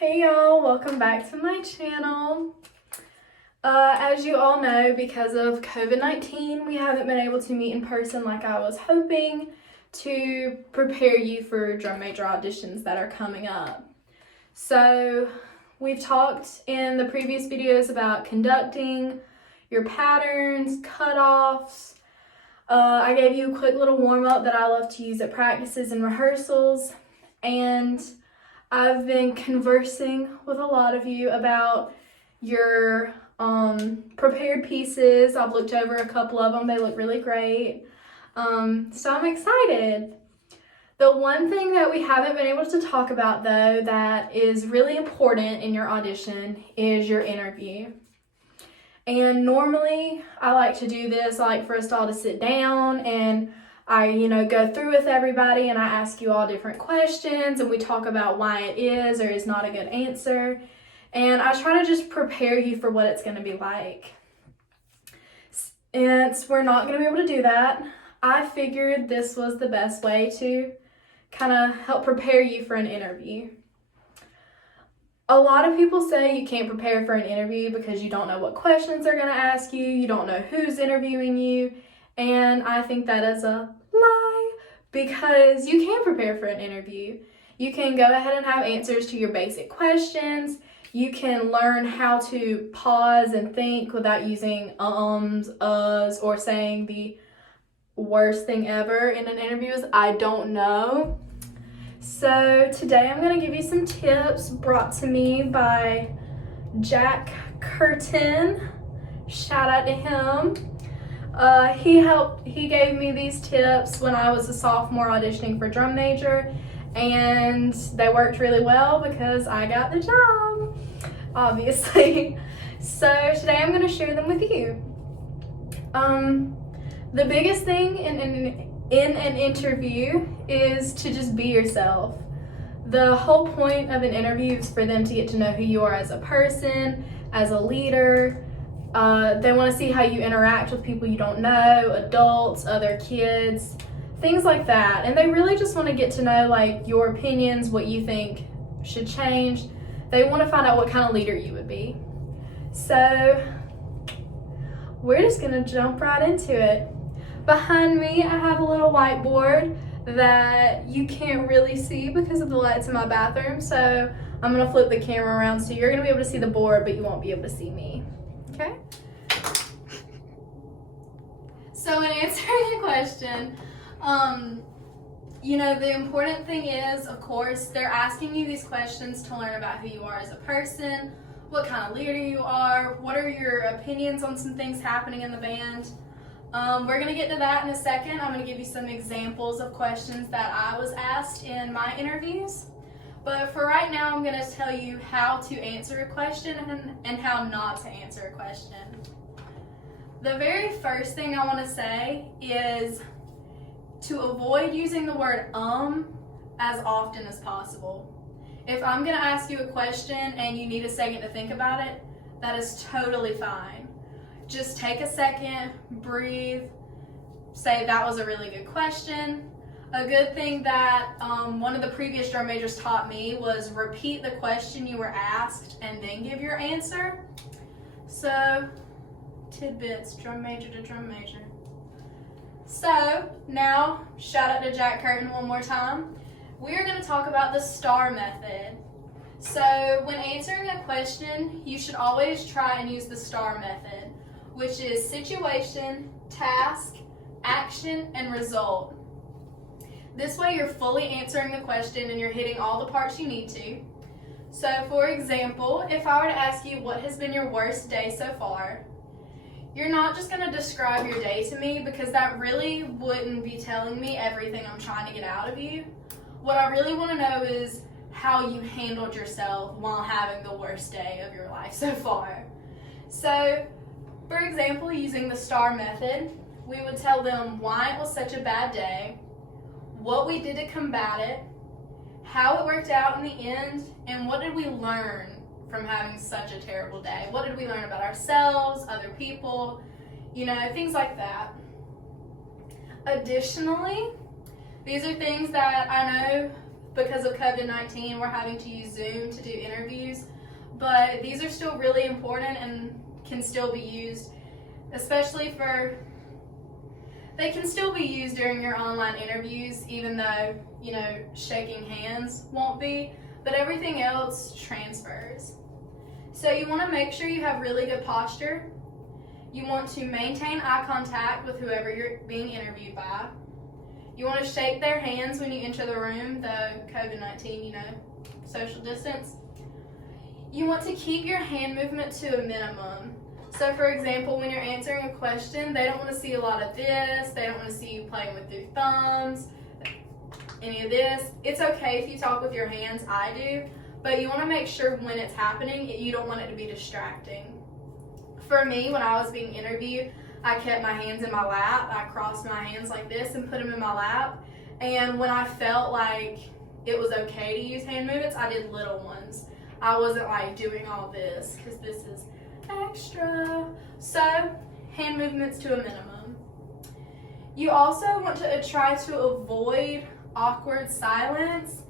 Hey y'all, welcome back to my channel. As you all know, because of COVID-19, we haven't been able to meet in person like I was hoping to prepare you for drum major auditions that are coming up. So we've talked in the previous videos about conducting, your patterns, cutoffs. I gave you a quick little warm-up that I love to use at practices and rehearsals, and I've been conversing with a lot of you about your prepared pieces. I've looked over a couple of them. They look really great. So I'm excited. The one thing that we haven't been able to talk about, though, that is really important in your audition is your interview. And normally I like to do this, I like for us all to sit down and I, go through with everybody and I ask you all different questions and we talk about why it is or is not a good answer. And I try to just prepare you for what it's going to be like. Since we're not going to be able to do that, I figured this was the best way to kind of help prepare you for an interview. A lot of people say you can't prepare for an interview because you don't know what questions they're going to ask you, you don't know who's interviewing you, and I think that is a lie because you can prepare for an interview. You can go ahead and have answers to your basic questions. You can learn how to pause and think without using ums, uhs, or saying the worst thing ever in an interview is I don't know. So today I'm going to give you some tips brought to me by Jack Curtin. Shout out to him. He gave me these tips when I was a sophomore auditioning for drum major, and they worked really well because I got the job, obviously. So today I'm going to share them with you. The biggest thing in an interview is to just be yourself. The whole point of an interview is for them to get to know who you are as a person, as a leader. They want to see how you interact with people you don't know, adults, other kids, things like that. And they really just want to get to know your opinions, what you think should change. They want to find out what kind of leader you would be. So we're just going to jump right into it. Behind me, I have a little whiteboard that you can't really see because of the lights in my bathroom. So I'm going to flip the camera around so you're going to be able to see the board, but you won't be able to see me. Okay? So in answering your question, the important thing is, of course, they're asking you these questions to learn about who you are as a person, what kind of leader you are, what are your opinions on some things happening in the band. We're going to get to that in a second. I'm going to give you some examples of questions that I was asked in my interviews. But for right now, I'm going to tell you how to answer a question and how not to answer a question. The very first thing I want to say is to avoid using the word as often as possible. If I'm going to ask you a question and you need a second to think about it, that is totally fine. Just take a second, breathe, say that was a really good question. A good thing that one of the previous drum majors taught me was repeat the question you were asked and then give your answer. So, tidbits, drum major to drum major. So, now, shout out to Jack Curtin one more time. We are going to talk about the STAR method. So, when answering a question, you should always try and use the STAR method, which is situation, task, action, and result. This way you're fully answering the question and you're hitting all the parts you need to. So for example, if I were to ask you what has been your worst day so far, you're not just going to describe your day to me because that really wouldn't be telling me everything I'm trying to get out of you. What I really want to know is how you handled yourself while having the worst day of your life so far. So, for example, using the STAR method, we would tell them why it was such a bad day, what we did to combat it, how it worked out in the end, and what did we learn from having such a terrible day? What did we learn about ourselves, other people, things like that. Additionally, these are things that I know because of COVID-19, we're having to use Zoom to do interviews, but these are still really important and can still be used, they can still be used during your online interviews, even though, shaking hands won't be, but everything else transfers. So you want to make sure you have really good posture. You want to maintain eye contact with whoever you're being interviewed by. You want to shake their hands when you enter the room, though COVID-19, social distance. You want to keep your hand movement to a minimum. So for example, when you're answering a question, they don't want to see a lot of this, they don't want to see you playing with your thumbs, any of this. It's okay if you talk with your hands, I do, but you want to make sure when it's happening, you don't want it to be distracting. For me, when I was being interviewed, I kept my hands in my lap. I crossed my hands like this and put them in my lap. And when I felt like it was okay to use hand movements, I did little ones. I wasn't like doing all this because this is extra. So, hand movements to a minimum. You also want to try to avoid awkward silence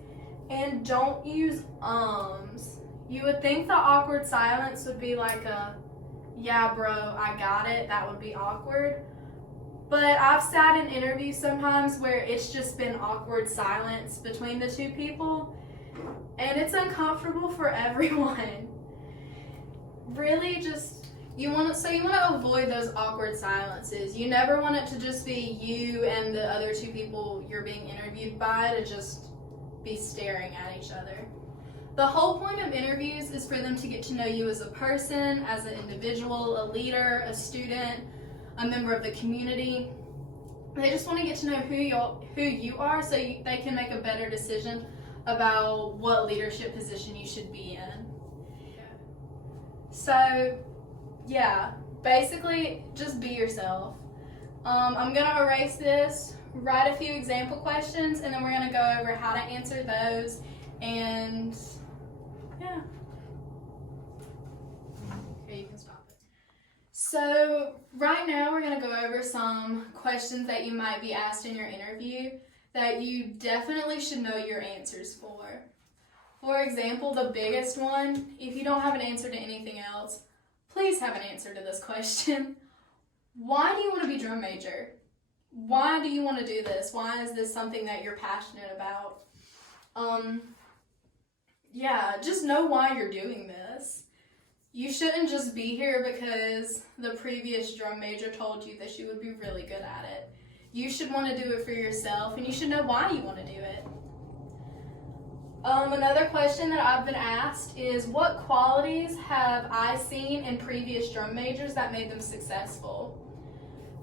and don't use ums. You would think the awkward silence would be like a, yeah bro, I got it, that would be awkward. But I've sat in interviews sometimes where it's just been awkward silence between the two people, and it's uncomfortable for everyone. Really you want to avoid those awkward silences. You never want it to just be you and the other two people you're being interviewed by to just be staring at each other. The whole point of interviews is for them to get to know you as a person, as an individual, a leader, a student, a member of the community. They just want to get to know who you are so they can make a better decision about what leadership position you should be in. So, yeah, basically just be yourself. I'm going to erase this, write a few example questions, and then we're going to go over how to answer those, and yeah. Okay, you can stop it. So right now we're going to go over some questions that you might be asked in your interview that you definitely should know your answers for. For example, the biggest one, if you don't have an answer to anything else, please have an answer to this question. Why do you want to be drum major? Why do you want to do this? Why is this something that you're passionate about? Yeah, just know why you're doing this. You shouldn't just be here because the previous drum major told you that you would be really good at it. You should want to do it for yourself, and you should know why you want to do it. Another question that I've been asked is, what qualities have I seen in previous drum majors that made them successful?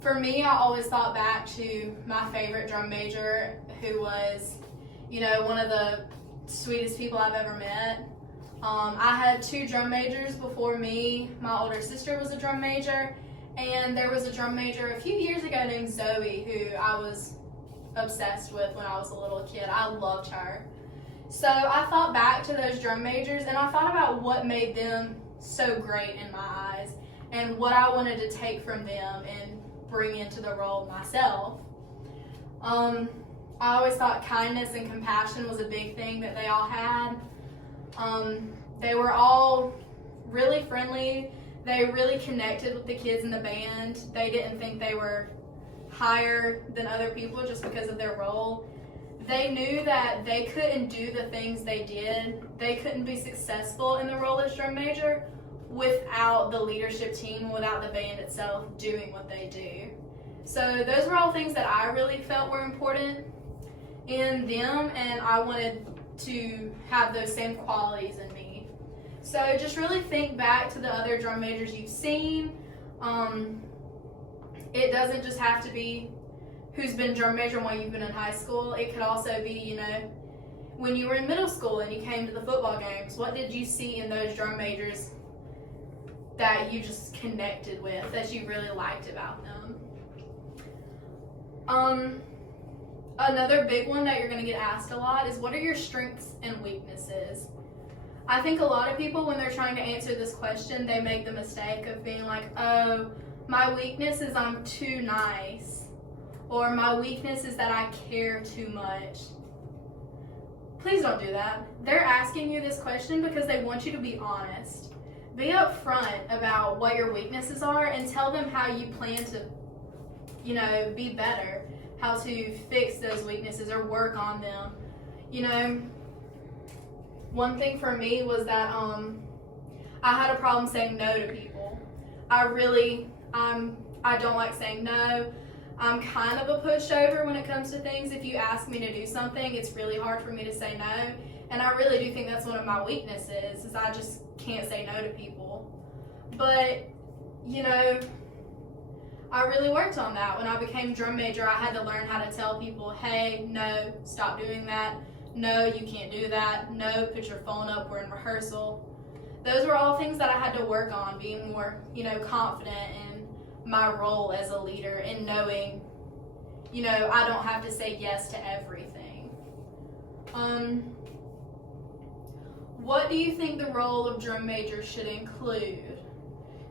For me, I always thought back to my favorite drum major, who was, one of the sweetest people I've ever met. I had 2 drum majors before me. My older sister was a drum major, and there was a drum major a few years ago named Zoe, who I was obsessed with when I was a little kid. I loved her. So I thought back to those drum majors, and I thought about what made them so great in my eyes and what I wanted to take from them and bring into the role myself. I always thought kindness and compassion was a big thing that they all had. They were all really friendly. They really connected with the kids in the band. They didn't think they were higher than other people just because of their role. They knew that they couldn't do the things they did. They couldn't be successful in the role as drum major without the leadership team, without the band itself doing what they do. So those were all things that I really felt were important in them, and I wanted to have those same qualities in me. So just really think back to the other drum majors you've seen. It doesn't just have to be who's been drum major while you've been in high school. It could also be, when you were in middle school and you came to the football games, what did you see in those drum majors that you just connected with, that you really liked about them? Another big one that you're going to get asked a lot is, what are your strengths and weaknesses? I think a lot of people, when they're trying to answer this question, they make the mistake of being like, oh, my weakness is I'm too nice, or my weakness is that I care too much. please don't do that. They're asking you this question because they want you to be honest. Be upfront about what your weaknesses are and tell them how you plan to, be better, how to fix those weaknesses or work on them. One thing for me was that I had a problem saying no to people. I don't like saying no. I'm kind of a pushover when it comes to things. If you ask me to do something, it's really hard for me to say no. And I really do think that's one of my weaknesses, is I just can't say no to people. But, I really worked on that. When I became drum major, I had to learn how to tell people, hey, no, stop doing that. No, you can't do that. No, put your phone up, we're in rehearsal. Those were all things that I had to work on, being more, confident in my role as a leader and knowing, I don't have to say yes to everything. What do you think the role of drum major should include?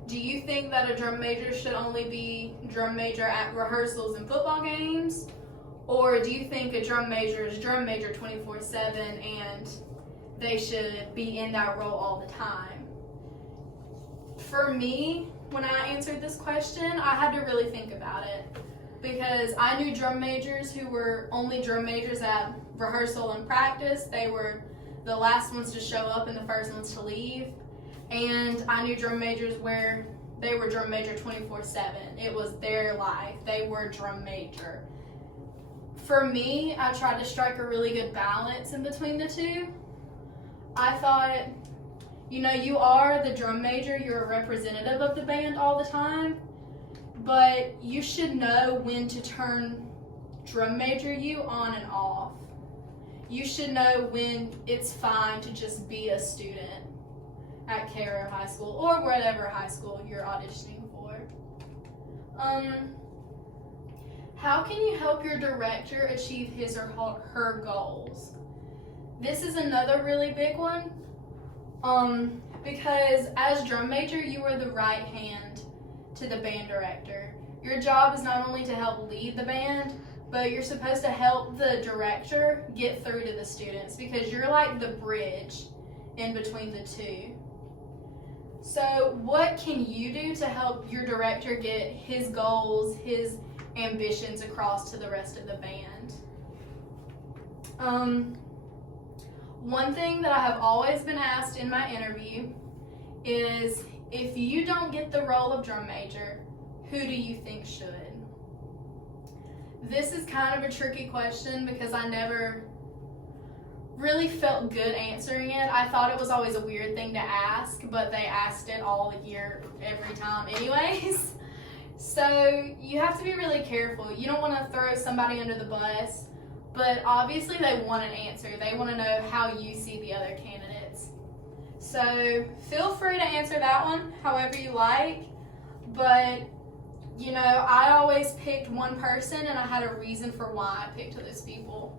Do you think that a drum major should only be drum major at rehearsals and football games? Or do you think a drum major is drum major 24/7 and they should be in that role all the time? For me, when I answered this question, I had to really think about it, because I knew drum majors who were only drum majors at rehearsal and practice. They were the last ones to show up and the first ones to leave. And I knew drum majors where they were drum major 24/7. It was their life. They were drum major. For me, I tried to strike a really good balance in between the two. I thought, you are the drum major, you're a representative of the band all the time, but you should know when to turn drum major you on and off. You should know when it's fine to just be a student at Cairo High School or whatever high school you're auditioning for. How can you help your director achieve his or her goals? This is another really big one, because as drum major, you are the right hand to the band director. Your job is not only to help lead the band, but you're supposed to help the director get through to the students, because you're like the bridge in between the two. So what can you do to help your director get his goals, his ambitions across to the rest of the band? One thing that I have always been asked in my interview is, if you don't get the role of drum major, who do you think should? This is kind of a tricky question because I never really felt good answering it. I thought it was always a weird thing to ask, but they asked it all year, every time anyways. So you have to be really careful. You don't want to throw somebody under the bus, but obviously they want an answer. They want to know how you see the other candidates. So feel free to answer that one however you like, but I always picked one person and I had a reason for why I picked those people.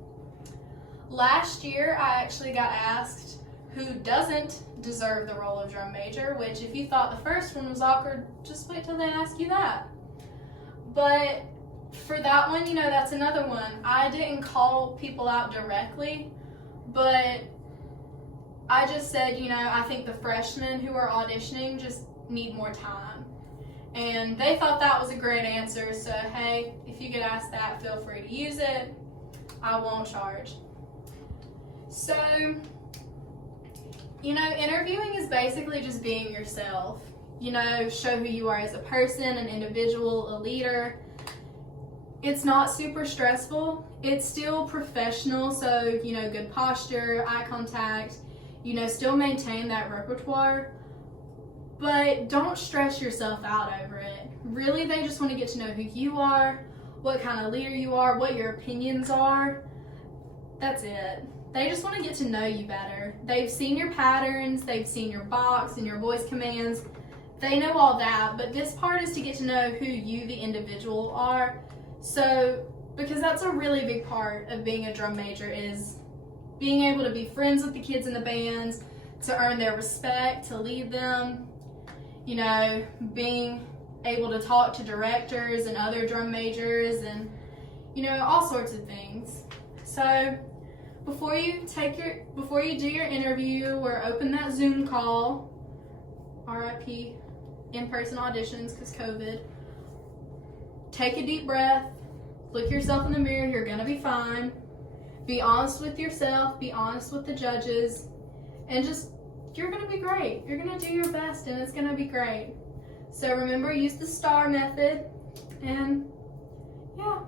Last year, I actually got asked who doesn't deserve the role of drum major, which if you thought the first one was awkward, just wait till they ask you that. But for that one, that's another one. I didn't call people out directly, but I just said, I think the freshmen who are auditioning just need more time. And they thought that was a great answer, so hey, if you get asked that, feel free to use it. I won't charge. So, interviewing is basically just being yourself. Show who you are as a person, an individual, a leader. It's not super stressful. It's still professional, so, good posture, eye contact, still maintain that repertoire. But don't stress yourself out over it. Really, they just want to get to know who you are, what kind of leader you are, what your opinions are. That's it. They just want to get to know you better. They've seen your patterns, they've seen your box and your voice commands. They know all that, but this part is to get to know who you, the individual, are. So, because that's a really big part of being a drum major, is being able to be friends with the kids in the bands, to earn their respect, to lead them, being able to talk to directors and other drum majors and, all sorts of things. So, before you do your interview or open that Zoom call, RIP in-person auditions because COVID, take a deep breath, look yourself in the mirror, you're gonna be fine. Be honest with yourself, be honest with the judges, and you're gonna be great. You're gonna do your best and it's gonna be great. So remember, use the STAR method, and yeah.